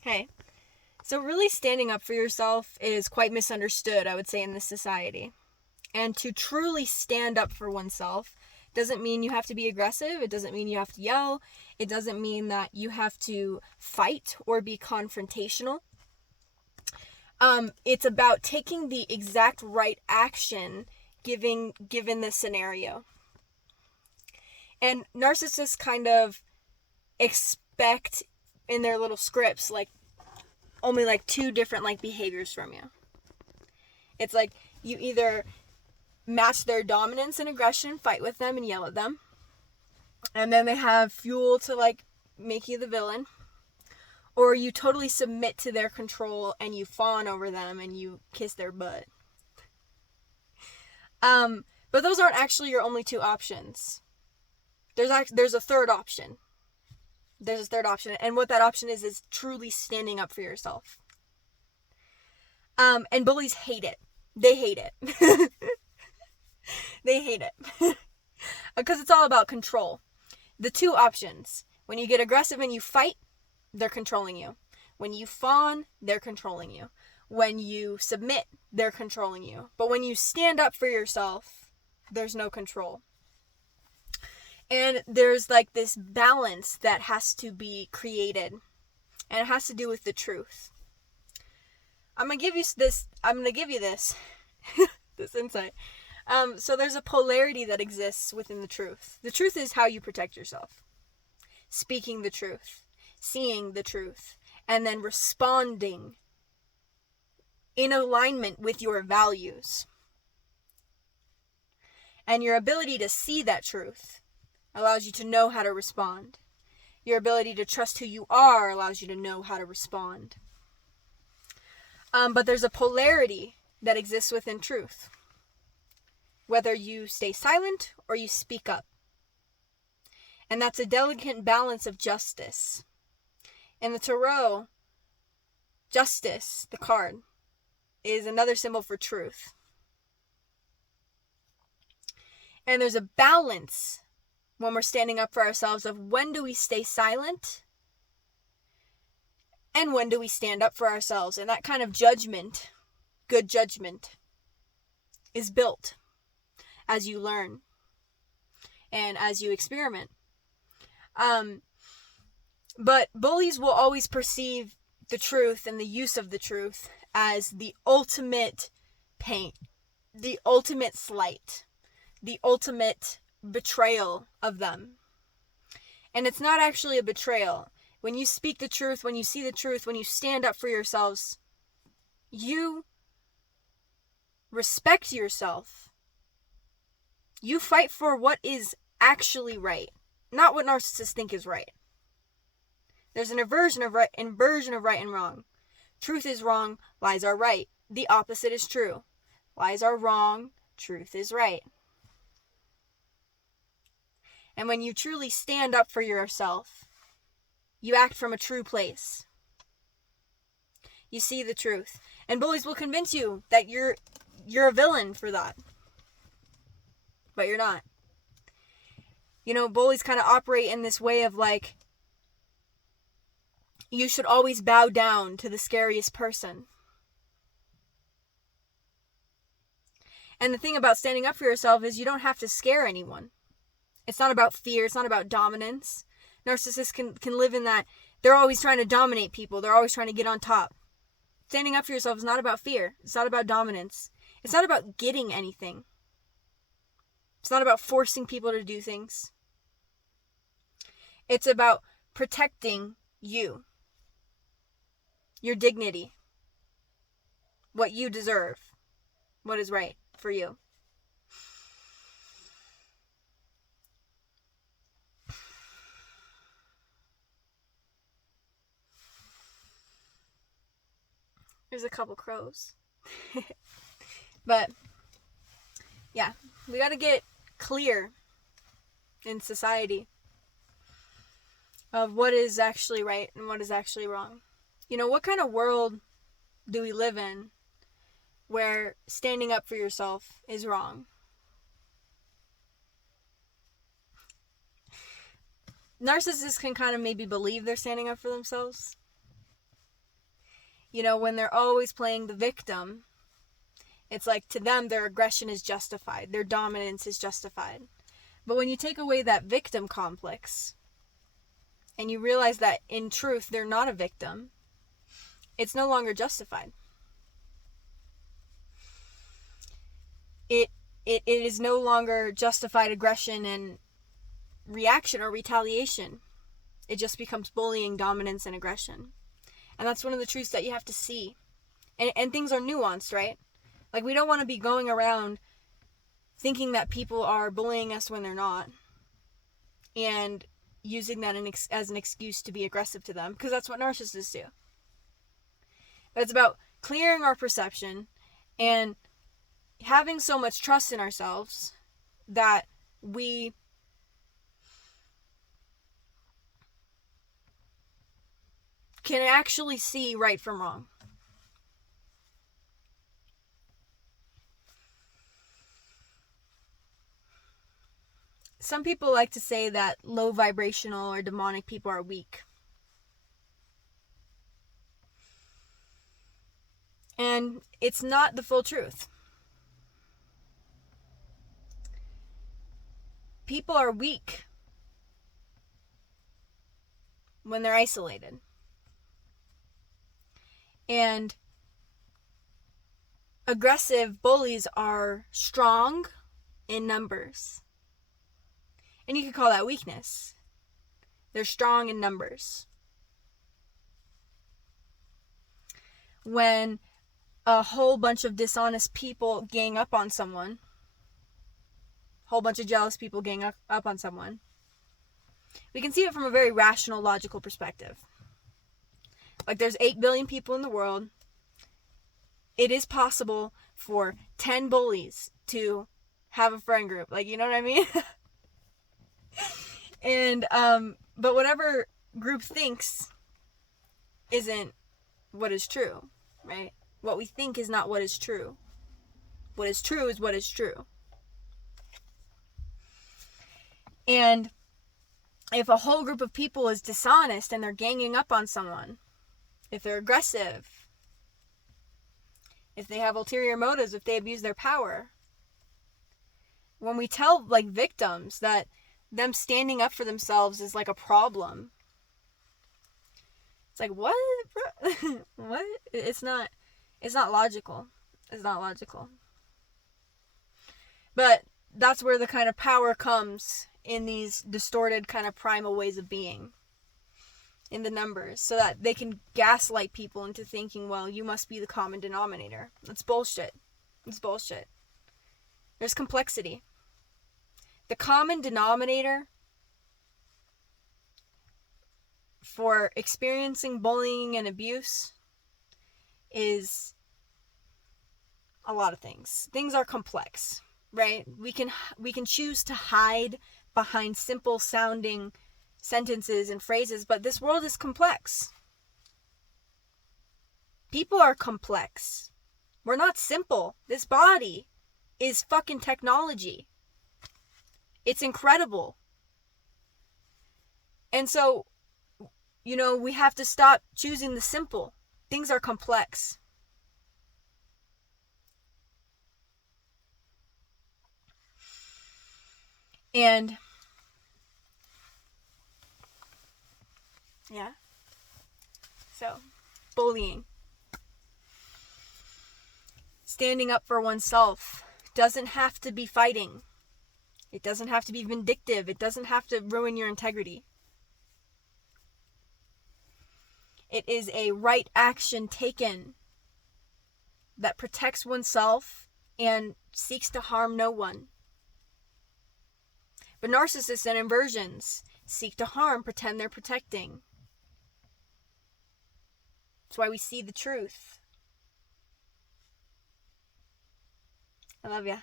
Okay. So really standing up for yourself is quite misunderstood, I would say, in this society. And to truly stand up for oneself doesn't mean you have to be aggressive. It doesn't mean you have to yell. It doesn't mean that you have to fight or be confrontational. It's about taking the exact right action given the scenario. And narcissists kind of expect in their little scripts like only like two different like behaviors from you. It's like you either match their dominance and aggression, fight with them and yell at them, and then they have fuel to like make you the villain, or you totally submit to their control and you fawn over them and you kiss their butt. But those aren't actually your only two options. There's a third option. There's a third option, and what that option is truly standing up for yourself. And bullies hate it. They hate it. They hate it. Because it's all about control. The two options. When you get aggressive and you fight, they're controlling you. When you fawn, they're controlling you. When you submit, they're controlling you. But when you stand up for yourself, there's no control. And there's like this balance that has to be created. And it has to do with the truth. I'm going to give you this this insight. So there's a polarity that exists within the truth. The truth is how you protect yourself. Speaking the truth, seeing the truth, and then responding in alignment with your values. And your ability to see that truth allows you to know how to respond. Your ability to trust who you are allows you to know how to respond. But there's a polarity that exists within truth. Whether you stay silent or you speak up. And that's a delicate balance of justice. In the tarot, justice, the card, is another symbol for truth. And there's a balance when we're standing up for ourselves of when do we stay silent and when do we stand up for ourselves. And that kind of judgment, good judgment, is built as you learn and as you experiment. But bullies will always perceive the truth and the use of the truth as the ultimate pain, the ultimate slight, the ultimate betrayal of them. And it's not actually a betrayal. When you speak the truth, when you see the truth, when you stand up for yourselves, you respect yourself. You fight for what is actually right, not what narcissists think is right. There's an inversion of right and wrong. Truth is wrong, lies are right. The opposite is true. Lies are wrong, truth is right. And when you truly stand up for yourself, you act from a true place. You see the truth. And bullies will convince you that you're a villain for that. But you're not. You know, bullies kind of operate in this way of like, you should always bow down to the scariest person. And the thing about standing up for yourself is you don't have to scare anyone. It's not about fear. It's not about dominance. Narcissists can live in that. They're always trying to dominate people. They're always trying to get on top. Standing up for yourself is not about fear. It's not about dominance. It's not about getting anything. It's not about forcing people to do things. It's about protecting you. Your dignity. What you deserve. What is right for you. There's a couple crows. But, yeah, we gotta get clear in society of what is actually right and what is actually wrong. You know, what kind of world do we live in where standing up for yourself is wrong? Narcissists can kind of maybe believe they're standing up for themselves. When they're always playing the victim, it's like to them their aggression is justified, their dominance is justified. But when you take away that victim complex and you realize that in truth they're not a victim, it's no longer justified. It is no longer justified aggression and reaction or retaliation. It just becomes bullying, dominance, and aggression. And that's one of the truths that you have to see. And things are nuanced, right? Like, we don't want to be going around thinking that people are bullying us when they're not, and using that as an excuse to be aggressive to them, because that's what narcissists do. But it's about clearing our perception and having so much trust in ourselves that we can actually see right from wrong. Some people like to say that low vibrational or demonic people are weak. And it's not the full truth. People are weak when they're isolated. And aggressive bullies are strong in numbers. And you could call that weakness. They're strong in numbers. When a whole bunch of dishonest people gang up on someone, whole bunch of jealous people gang up on someone, we can see it from a very rational, logical perspective. Like, there's 8 billion people in the world. It is possible for 10 bullies to have a friend group. Like, you know what I mean? And, but whatever group thinks isn't what is true, right? What we think is not what is true. What is true is what is true. And if a whole group of people is dishonest and they're ganging up on someone, if they're aggressive, if they have ulterior motives, if they abuse their power, when we tell, like, victims that them standing up for themselves is like a problem, it's like, what? What? It's not logical. It's not logical. But that's where the kind of power comes in these distorted kind of primal ways of being, in the numbers, so that they can gaslight people into thinking, well, you must be the common denominator. That's bullshit. It's bullshit. There's complexity. The common denominator for experiencing bullying and abuse is a lot of things. Things are complex, right? We can choose to hide behind simple sounding sentences and phrases, but this world is complex. People are complex. We're not simple. This body is fucking technology. It's incredible. And so, we have to stop choosing the simple. Things are complex. And yeah. So, bullying. Standing up for oneself doesn't have to be fighting. It doesn't have to be vindictive. It doesn't have to ruin your integrity. It is a right action taken that protects oneself and seeks to harm no one. But narcissists and inversions seek to harm, pretend they're protecting. That's why we see the truth. I love ya.